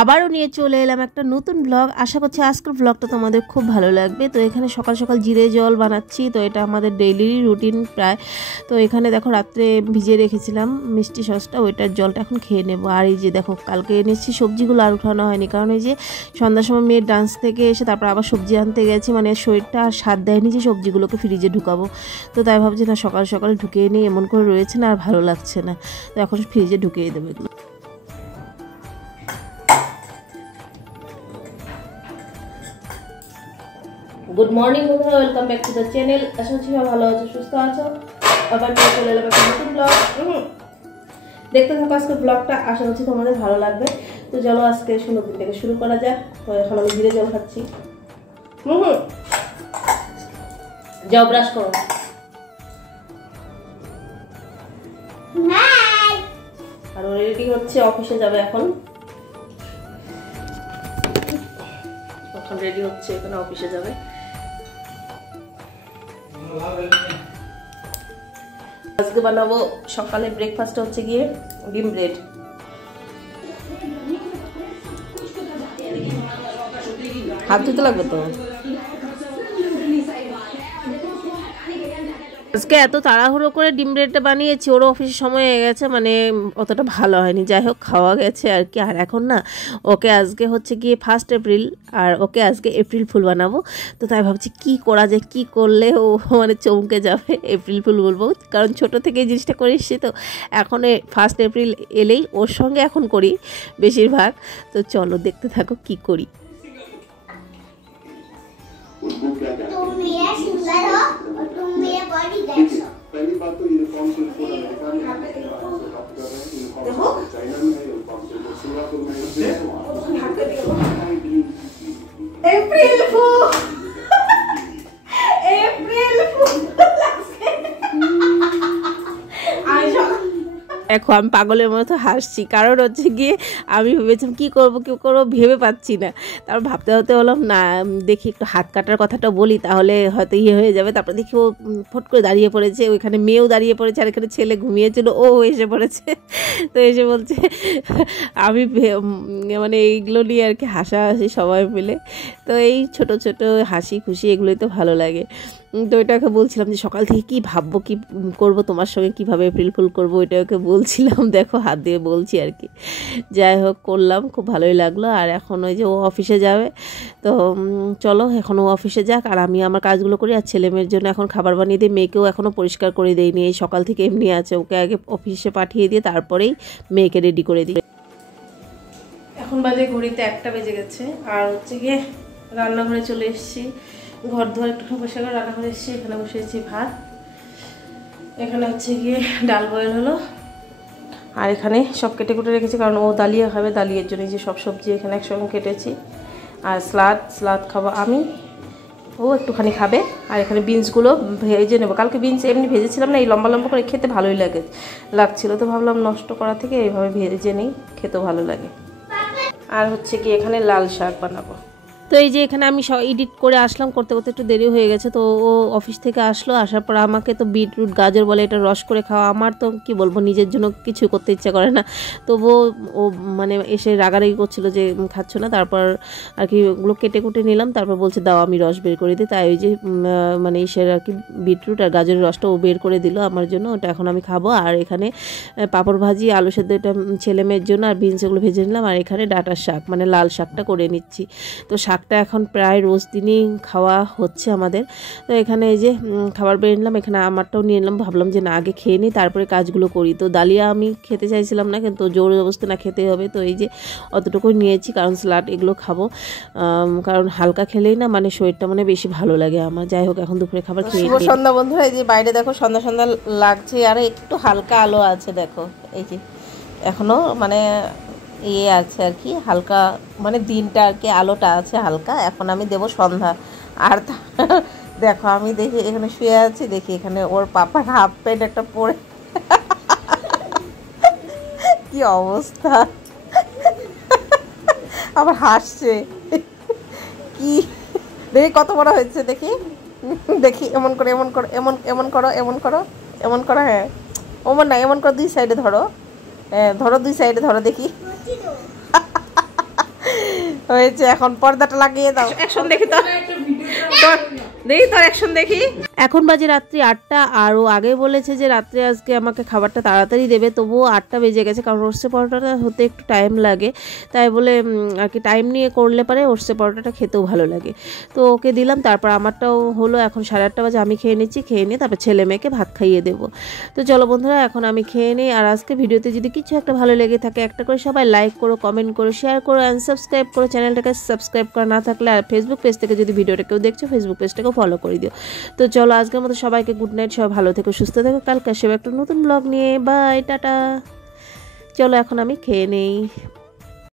আবারও নিয়ে চলে এলাম একটা নতুন ব্লগ। আশা করছি আজকের ব্লগটা তোমাদের খুব ভালো লাগবে। তো এখানে সকাল সকাল জিরে জল বানাচ্ছি, তো এটা আমাদের ডেইলি রুটিন প্রায়। তো এখানে দেখো রাত্রে ভিজিয়ে রেখেছিলাম মিষ্টি সসটা, ওইটার জলটা এখন খেয়ে নেবো। আর এই যে দেখো কালকে এনেছি সবজিগুলো আর উঠানো হয়নি, কারণ এই যে সন্ধ্যার সময় মেয়ের ডান্স থেকে এসে তারপর আবার সবজি আনতে গেছি, মানে শরীরটা আর সাথ দেয়নি যে সবজিগুলোকে ফ্রিজে ঢুকাবো। তো তাই ভাবছি না সকাল সকাল ঢুকিয়ে নিই, এমন করে রয়েছে না আর ভালো লাগছে না, তো এখন ফ্রিজে ঢুকিয়ে দেবো এগুলো। গুড মর্নিং বন্ধুরা, welcome back to the channel. আশা করছি সবাই ভালো আছো, সুস্থ আছো। আবার চলে এলাম একটা নতুন ব্লগ। দেখতে থাকো আজকের ব্লগটা, আশা করছি তোমাদের ভালো লাগবে। তো চলো আজকে সুন্দর দিন থেকে শুরু করা যাক। তো এখন আমি ধীরে জল খাচ্ছি। যাও ব্রাশ করো। আর ও রেডি হচ্ছে, অফিসে যাবে এখন। রেডি হচ্ছে, এখানে অফিসে যাবে। আজকে বানাবো সকালে ব্রেকফাস্ট হচ্ছে গিয়ে ডিম ব্রেড। হাত ধুতে লাগবে তো। আজকে এত তাড়াহুড়ো করে ডিম ব্রেডটা বানিয়েছি, ওর অফিসের সময় হয়ে গেছে, মানে অতটা ভালো হয়নি। যাই হোক খাওয়া গেছে আর কি। আর এখন না ওকে আজকে হচ্ছে গিয়ে 1 এপ্রিল, আর ওকে আজকে এপ্রিল ফুল বানাবো। তো তাই ভাবছি কি করা যায়, কি করলে ও মানে চমকে যাবে। এপ্রিল ফুল বলবো, কারণ ছোট থেকে এই জিনিসটা করে এসেছি। তো এখন 1 এপ্রিল এলেই ওর সঙ্গে এখন করি বেশিরভাগ। তো চলো দেখতে থাকো কি করি। तुम मेरा सिंगर हो और तुम मेरा बॉडी गार्ड हो। पहली बात तो यूनिफॉर्म सिर्फ अमेरिका में देखो चाइना में यूनिफॉर्म सिर्फ सिंगापुर में अप्रैल फूल अप्रैल फूल দেখো আমি পাগলের মতো হাসছি, কারণ হচ্ছে গিয়ে আমি ভেবেছিলাম কী করবো ভেবে পাচ্ছি না। তারপর ভাবতে ভাবতে বললাম না, দেখি একটু হাত কাটার কথাটা বলি, তাহলে হয়তো হয়ে যাবে। তারপর দেখি ও ফট করে দাঁড়িয়ে পড়েছে, ওইখানে মেয়েও দাঁড়িয়ে পড়েছে, আর এখানে ছেলে ঘুমিয়েছিল, ও এসে পড়েছে। তো এসে বলছে, আমি মানে এইগুলো নিয়ে আর কি হাসাহাসি সবাই মিলে। তো এই ছোট ছোট হাসি খুশি এগুলোই তো ভালো লাগে। তো ওইটাকে বলছিলাম যে সকাল থেকে কী ভাববো, কী করবো তোমার সঙ্গে, কীভাবে এপ্রিল ফুল করবো, ওইটাকে বলছিলাম। দেখো হাত দিয়ে বলছি আর কি। যাই হোক করলাম, খুব ভালোই লাগলো। আর এখন ওই যে ও অফিসে যাবে, তো চলো এখন ও অফিসে যাক, আর আমি আমার কাজগুলো করি। আর ছেলে মেয়ের জন্য এখন খাবার বানিয়ে দিই, মেয়েকেও এখনও পরিষ্কার করে দিইনি, এই সকাল থেকে এমনি আছে। ওকে আগে অফিসে পাঠিয়ে দিয়ে তারপরেই মেয়েকে রেডি করে দিই। এখন বাজে ঘড়িতে 1টা বেজে গেছে, আর হচ্ছে গিয়ে রান্নাঘরে চলে এসেছি। ঘর ধোয়ার একটু বসে গেল, রান্নাঘরে এসেছি, এখানে বসেছি ভাত। এখানে হচ্ছে গিয়ে ডাল বয়েল হলো, আর এখানে সব কেটে কুটে রেখেছি, কারণ ও দালিয়া খাবে, দালিয়ার জন্য যে সব সবজি এখানে একসঙ্গে কেটেছি। আর স্লাদ খাবো আমি, ও একটুখানি খাবে। আর এখানে বিনসগুলো ভেজে নেবো। কালকে বিনস এমনি ভেজেছিলাম না, এই লম্বা লম্বা করে খেতে ভালোই লাগছিলো, তো ভাবলাম নষ্ট করা থেকে এইভাবে ভেজে নিই, খেতেও ভালো লাগে। আর হচ্ছে কি এখানে লাল শাক বানাবো। তো এই যে এখানে আমি সব এডিট করে আসলাম, করতে করতে একটু দেরি হয়ে গেছে। তো ও অফিস থেকে আসলো, আসার পর আমাকে তো বিটরুট গাজর বলে এটা রস করে খাওয়া। আমার তো কি বলবো, নিজের জন্য কিছু করতে ইচ্ছা করে না। তবুও ও মানে এসে রাগারাগি করছিল যে খাচ্ছ না। তারপর আর কি ওগুলো কেটে কুটে নিলাম, তারপর বলছে দাও আমি রস বের করে দিই। তাই ওই যে মানে এসের আর কি বিটরুট আর গাজরের রসটা ও বের করে দিল আমার জন্য, ওটা এখন আমি খাবো। আর এখানে পাঁপড় ভাজি, আলু সেদ্ধ, এটা ছেলে মেয়ের জন্য। আর বিনস এগুলো ভেজে নিলাম। আর এখানে ডাঁটার শাক মানে লাল শাকটা করে নিচ্ছি। তো শাকটা এখন প্রায় রোজ দিনই খাওয়া হচ্ছে আমাদের। তো এখানে এই যে খাবার বেড়ে নিলাম, এখানে আমারটাও নিয়ে নিলাম। ভাবলাম যে না আগে খেয়ে নিই তারপরে কাজগুলো করি। তো ডালিয়া আমি খেতে চাইছিলাম না, কিন্তু জোর জবরদস্তি না খেতে হবে। তো এই যে অতটুকুই নিয়েছি, কারণ স্যালাড এগুলো খাবো, কারণ হালকা খেলেই না মানে শরীরটা মানে বেশি ভালো লাগে আমার। যাই হোক এখন দুপুরে খাবার খেয়ে নিই। সন্ধ্যা বন্ধুরা, এই যে বাইরে দেখো সন্ধ্যা সন্ধ্যা লাগছে, আর একটু হালকা আলো আছে দেখো। এই যে এখনো মানে আছে আর কি হালকা, মানে দিনটা আর কি আলোটা আছে হালকা। এখন আমি দেব সন্ধ্যা। আর দেখো আমি দেখি এখানে শুয়ে আছি, দেখি এখানে ওর পাপার হাফ প্যান্ট একটা পরে কি অবস্থা, আবার হাসছে কি, দেখি কত বড় হয়েছে, দেখি দেখি এমন করে এমন করো, এমন করো, হ্যাঁ ওমন না, এমন করো, দুই সাইডে ধরো, ধরো দুই সাইডে ধরো, দেখি হয়েছে, এখন পর্দাটা লাগিয়ে দাও। অ্যাকশন দেখি তো, দেখি তোর অ্যাকশন দেখি। এখন বাজে রাত্রি 8টা, আর ও আগে বলেছে যে রাত্রে আজকে আমাকে খাবারটা তাড়াতাড়ি দেবে, তবুও 8টা বেজে গেছে, কারণ ওরসে পরোটাটা হতে একটু টাইম লাগে, তাই বলে আর কি টাইম নিয়ে করলে পারে ওরসে পরোটাটা খেতেও ভালো লাগে। তো ওকে দিলাম, তারপর আমারটাও হলো। এখন 8:30 বাজে, আমি খেয়ে নিচ্ছি, খেয়ে নিয়ে তারপর ছেলে মেয়েকে ভাত খাইয়ে দেবো। তো চলো বন্ধুরা, এখন আমি খেয়ে নিই। আর আজকে ভিডিওতে যদি কিছু একটা ভালো লেগে থাকে, একটা করে সবাই লাইক করো, কমেন্ট করো, শেয়ার করো, অ্যান্ড সাবস্ক্রাইব করো। চ্যানেলটাকে সাবস্ক্রাইব করা না থাকলে আর ফেসবুক পেজ থেকে যদি ভিডিওটা কেউ দেখছো, ফেসবুক পেজটাকেও ফলো করে দিও। তো চলো, আজকের মতো সবাইকে গুড নাইট, সবাই ভালো থেকো, সুস্থ থেকো। কালকে আসবে একটা নতুন ব্লগ নিয়ে। Bye, tata. চলো এখন আমি খেয়ে নেই।